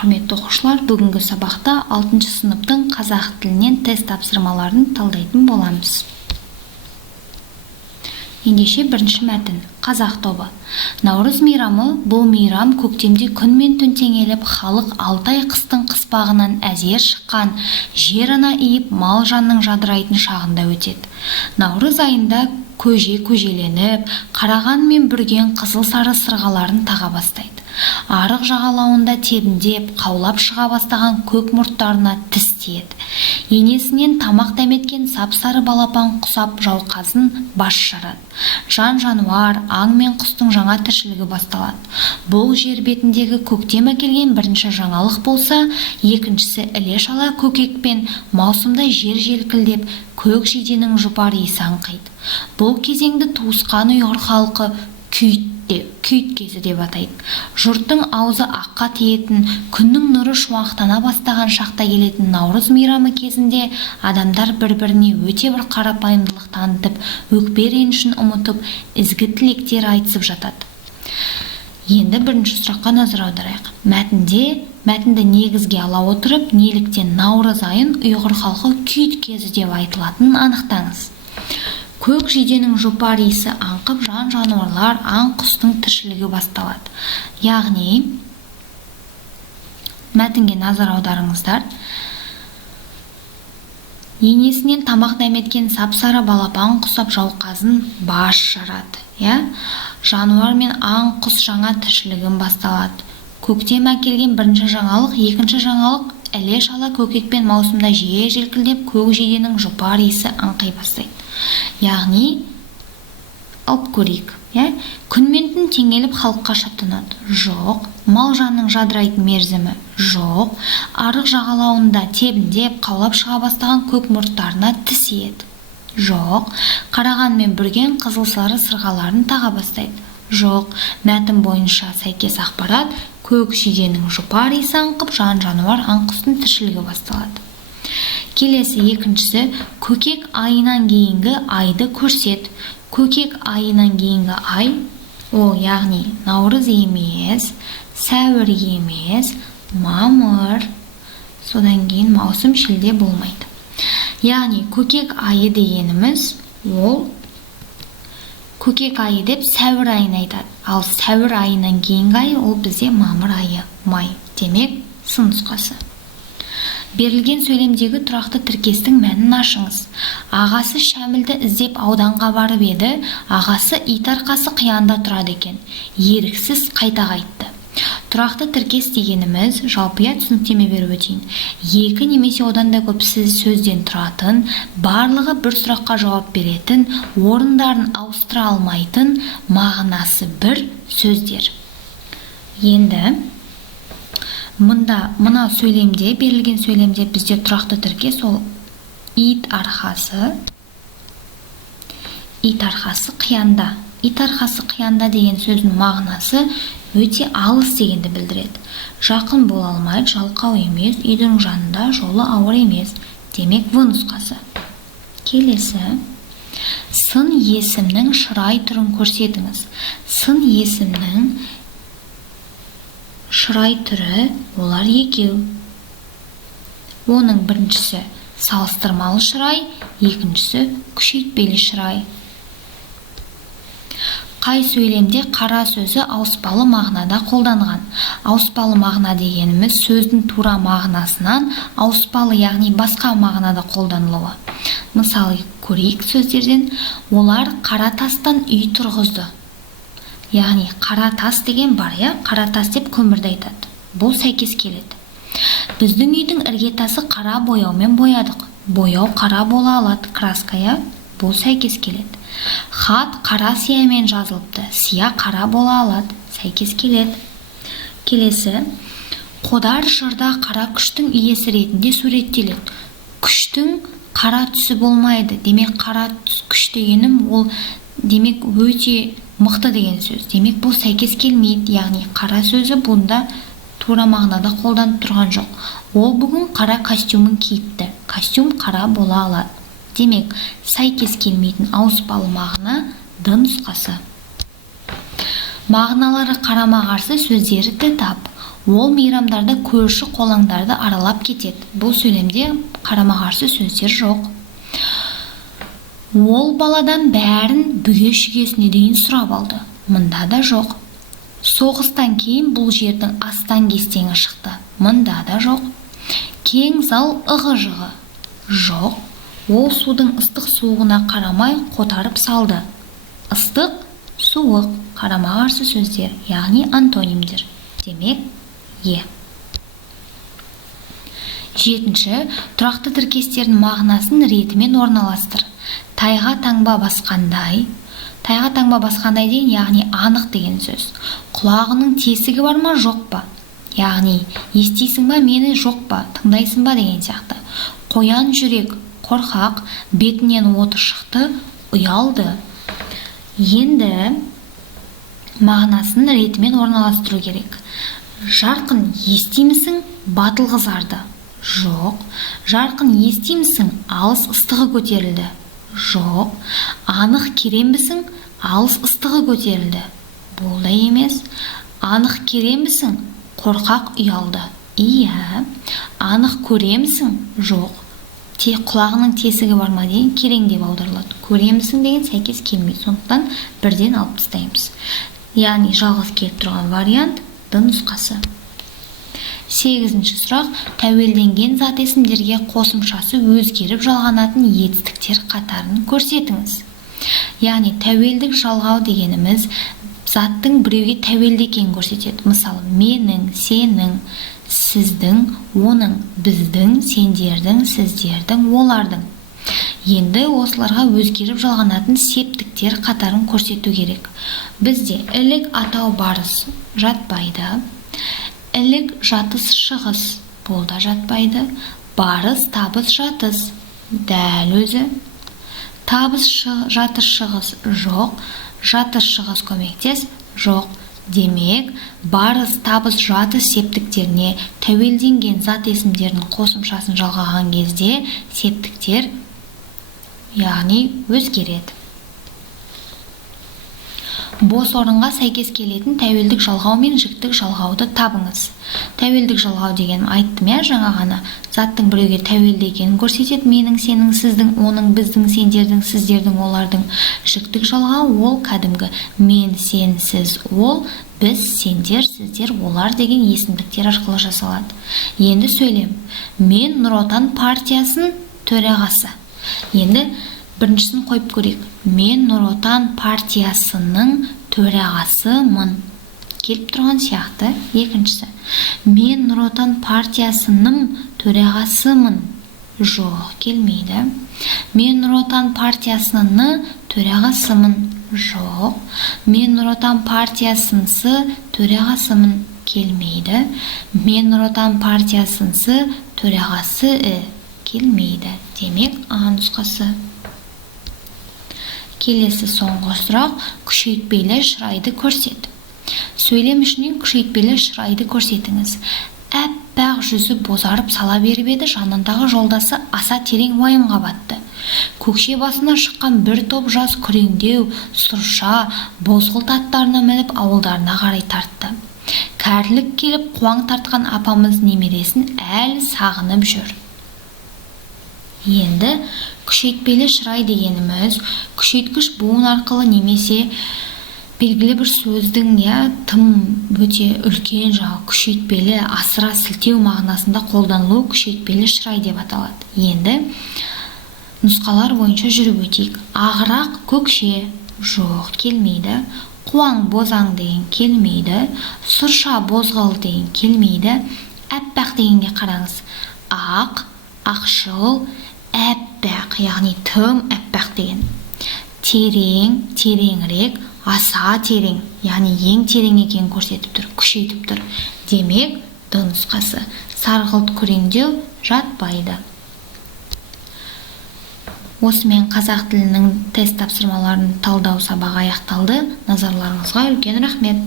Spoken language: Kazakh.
Құрметті оқушылар, бүгінгі сабақта 6 сыныптың қазақ тілінен тест тапсырмаларын талдайтын боламыз. Ендеше бірінші мәтін қазақ тобы. Наурыз мейрамы бұл мейрам көктемде күн мен түн теңеліп, халық 6 ай қыстың қыспағынан әзер шыққан, жер ана иіп, мал жанның жадырайтын шағында өтеді. Наурыз айында көже-көжеленіп, қараған мен бүрген қызыл-сары сырғаларын таға бастайды. Арық жағалауында тебіндеп, қаулап шыға бастаған көк мұрттарына тіс тиеді. Енесінен тамақ дәметкен сап-сары балапан құсап жауқазын баш жарады. Жан-жануар, аң мен құстың жаңа тіршілігі басталады. Бұл жер бетіндегі көктем әкелген бірінші жаңалық болса, екіншісі іле-шала көкекпен маусымда жер желкілдеп, көк жиденің жұпар иісі аңқиды. Бұл кезеңді туысқан ұйғыр халқы күйт кезі деп атайды. Жұрттың аузы аққа тиетін, күннің нұры шуақтана бастаған шақта келетін наурыз мейрамы кезінде адамдар бір-біріне өте бір қарапайымдылық танытып, өкпе ренішін ұмытып, ізгі тілектер айтысып жатады. Енді бірінші сұраққа назар аударайық. Мәтінді негізге ала отырып, неліктен наурыз айын ұйғыр халқы күйт кезі деп айтылатынын анықтаңыз. Көк жиденің жұпар иісі аңқып, жан-жануарлар, аң-құстың тіршілігі басталады. Яғни, мәтінге назар аударыңыздар. Енесінен тамақ дәметкен сап-сары балапан құсап жауқазын баш жарады. Жануар мен аң-құс жаңа тіршілігін басталады. Көктем әкелген бірінші жаңалық, екінші жаңалық іле-шала көкекпен маусымда жиі желкілдеп, көк жиденің жұпар иісі аңқи бастайды. Яғни, алып көрейік. Күн мен түн теңеліп халыққа шаттанады. Жоқ. Мал жанның жадырайтын мерзімі. Жоқ. Арық жағалауында тебіндеп, қаулап шыға бастаған көк мұрттарына тіс еді. Жоқ. Қараған мен бүрген қызыл-сары сырғаларын таға бастайды. Жоқ. Мәтін бойынша сәйкес ақпарат, көк жиденің жұпар иісі аңқып, жан-жануар, аң-құстың тіршілігі басталады. Келесі екіншісі, көкек айынан кейінгі айды көрсет. Көкек айынан кейінгі ай, ол яғни наурыз емес, сәуір емес, мамыр, содан кейін маусым, шілде болмайды. Яғни көкек айы дегеніміз, ол көкек айы деп сәуір айын айтады. Ал сәуір айынан кейінгі ай, ол бізде мамыр айы, май. Демек, сын нұсқасы. Берілген сөйлемдегі тұрақты тіркестің мәнін ашыңыз. Ағасы Шәмілді іздеп ауданға барып еді, ағасы ит арқасы қиянда тұрады екен. Еріксіз қайта қайтты. Тұрақты тіркес дегеніміз, жалпыя түсініктеме беріп өтейін. Екі немесе одан да көп сөзден тұратын, барлығы бір сұраққа жауап беретін, орындарын ауыстыра алмайтын, мағынасы бір сөздер. Енді мына сөйлемде, берілген сөйлемде бізде тұрақты тіркес, ол ит арқасы қиянда. Ит арқасы қиянда деген сөздің мағынасы өте алыс дегенді білдіреді. Жақын бола алмайды, жалқау емес, үйдің жанында, жолы ауыр емес. Демек, В нұсқасы. Келесі, сын есімнің шырай түрін көрсетіңіз. Сын есімнің шырай түрі, олар екеу. Оның біріншісі салыстырмалы шырай, екіншісі күшейтпелі шырай. Қай сөйлемде қара сөзі ауыспалы мағынада қолданған. Ауыспалы мағына дегеніміз сөздің тура мағынасынан ауыспалы, яғни басқа мағынада қолданылуы. Мысалы, көрейік сөздерден, олар қара тастан үй тұрғызды. Яғни, қара тас деген бар, қара тас деп көмірді айтады. Бұл сәйкес келеді. Біздің үйдің іргетасы қара бояумен боядық. Бояу қара бола алады, краска, бұл сәйкес келеді. Хат қара сиямен жазылыпты, сия қара бола алады, сәйкес келеді. Келесі, қодар жырда қара күштің иесі ретінде суреттеледі. Күштің қара түсі болмайды. Демек, қара күш дегенім, ол демек өте мықты деген сөз. Демек, бұл сәйкес келмейді. Яғни, қара сөзі бұнда тура мағынада қолданып тұрған жоқ. Ол бүгін қара костюмын киіпті. Костюм қара бола алады. Демек, сәйкес келмейтін ауыспалы мағына Д нұсқасы. Мағыналары қарама-қарсы сөздері тап. Ол мейрамдарда көрші қолаңдарды аралап кетеді. Бұл сөйлемде қарама-қарсы сөздер жоқ. Ол баладан бәрін бүге-шүгесіне дейін сұрап алды. Мында да жоқ. Соғыстан кейін бұл жердің астан-кестеңі шықты. Мында да жоқ. Кең зал ығы-жығы. Жоқ. Ол судың ыстық-суығына қарамай қотарып салды. Ыстық, суық, қарама-қарсы сөздер, яғни антонимдер. Демек, е. 7. Тұрақты тіркестердің мағынасын ретімен орналастыр. Тайға таңба басқандай. Тайға таңба басқандай деген, яғни анық деген сөз. Құлағының тесігі бар ма, жоқ па? Яғни, естисің ба мені, жоқ па, тыңдайсың ба деген сияқты. Қоян жүрек, қорқақ, бетінен оты шықты, ұялды. Енді мағынасын ретімен орналастыру керек. Жарқын, естимісің, батыл қызарды? Жоқ. Жарқын, естимісің, алыс ыстығы көтерілді? Жоқ. Анық керембісің, алыс ыстығы көтерілді? Бұл да емес. Анық керембісің, қорқақ ұялды? Иә. Анық көремісің? Жоқ. Құлағының тесігі бар ма деген керең деп аударылады. Көремісің деген сәйкес келмейді. Сондықтан бірден алып тастаймыз. Яғни жалғыз келіп тұрған вариант Д нұсқасы. 8. сұрақ. Тәуелденген зат есімдерге қосымшасы өзгеріп жалғанатын етістіктер қатарын көрсетіңіз. Яғни тәуелдік жалғау дегеніміз заттың біреуге тәуелді екенін көрсетеді. Мысалы, менің, сенің, сіздің, оның, біздің, сендердің, сіздердің, олардың. Енді осыларға өзгеріп жалғанатын септіктер қатарын көрсету керек. Бізде ілік, атау, барыс жатпайды. Ілік, жатыс, шығыс бұл да жатпайды. Барыс, табыс, жатыс дәл өзі. Табыс, жатыс, шығыс жоқ. Жатыс, шығыс көмектес жоқ. Демек, барыс, табыс, жатыс септіктеріне тәуелденген зат есімдерінің қосымшасын жалғаған кезде септіктер, яғни өзгереді. Бос орынға сәйкес келетін тәуелдік жалғау мен жіктік жалғауды табыңыз. Тәуелдік жалғау деген айттым я жаңа ғана. Заттың біреуге тәуелді екенін көрсетеді. Менің, сенің, сіздің, оның, біздің, сендердің, сіздердің, олардың. Жіктік жалғау ол кәдімгі мен, сен, сіз, ол, біз, сендер, сіздер, олар деген есімдіктер арқылы жасалады. Енді сөйлем. Мен Нұр Отан партиясының төрағасы. Енді біріншісін қойып көрейік. Мен Нұр Отан партиясының төрағасымын. Келіп тұрған сияқты. Екіншісі. Мен Нұр Отан партиясының төрағасымын. Жоқ, келмейді. Мен Нұр Отан партиясының төрағасымын. Жоқ. Мен Нұр Отан партиясынсы төрағасымын. Келмейді. Мен Нұр Отан партиясынсы төрағасы келмейді. Демек, А нұсқасы. Келесі соңғы сұрақ. Күшейтпелі шырайды көрсет. Сөйлем ішінен күшейтпелі шырайды көрсетіңіз. Әппақ жүзі бозарып сала беріп еді, жанындағы жолдасы аса терең уайымға батты. Көкше басына шыққан бір топ жас күреңдеу, сұрша, бозғылт аттарына мініп ауылдарына қарай тартты. Кәрілік келіп қуаң тартқан апамыз немересін әлі сағынып жүр. Енді күшейтпелі шырай дегеніміз күшейткіш буын арқылы немесе белгілі бір сөздің тым өте үлкен күшейтпелі асыра сілтеу мағынасында қолданылу күшейтпелі шырай деп аталады. Енді нұсқалар бойынша жүріп өтейік. Ағырақ, көкше жоқ, келмейді. Қуаң, бозаң деген келмейді. Сұрша, бозғыл деген келмейді. Әппақ дегенге қараңыз. Ақ, ақшыл, әппақ, яғни тым әппақ деген. Терең, тереңірек, аса терең, яғни ең терең екенін көрсетіп тұр, күшейтіп тұр. Демек, Д нұсқасы. Сарғылт күреңдеу жатпайды. Осымен қазақ тілінің тест тапсырмаларын талдау сабағы аяқталды. Назарларыңызға үлкен рахмет.